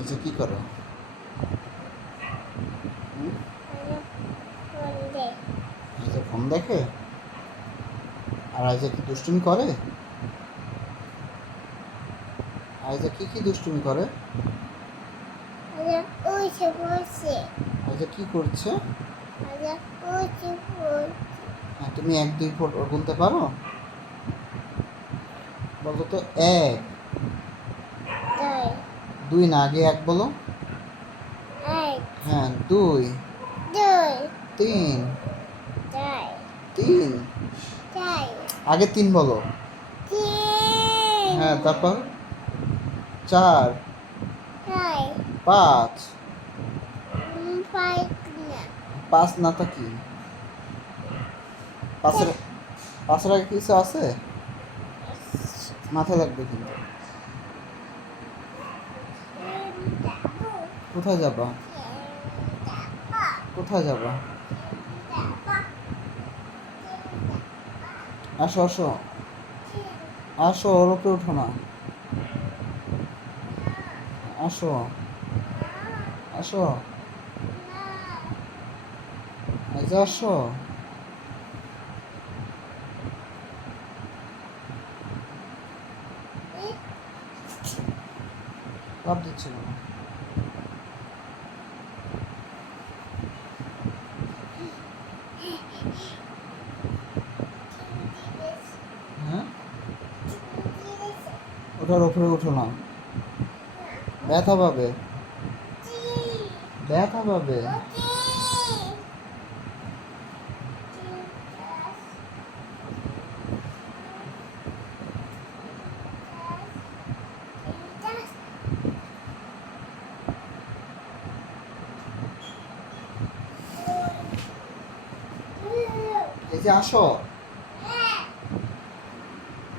আচ্ছা কি করো? হুম? আচ্ছা ফোন দেখে? আর আইজা কি দুষ্টুমি করে? আইজা কি দুষ্টুমি করে? আইজা কি করছে? হ্যাঁ, তুমি 1 2 গুনতে পারো? বলো তো 1 2 না, আগে 1 বলো। হ্যাঁ 2 3 3 আগে 3 বলো। হ্যাঁ তারপর 4 5 5 না তা কি? 5-এর আগে কিছু আছে? মাথায় লাগবে কিন্তু। কোথায় যাবা? কোথায় যাবা? আসো আসো আসো, ওর উপরে উঠো না। আসো আসো, এই যে আসো। লাভ দিচ্ছি না। হ্যাঁ, ওটার উপরে উঠো না, ব্যথা পাবে, ব্যথা পাবে। এই যে আসো।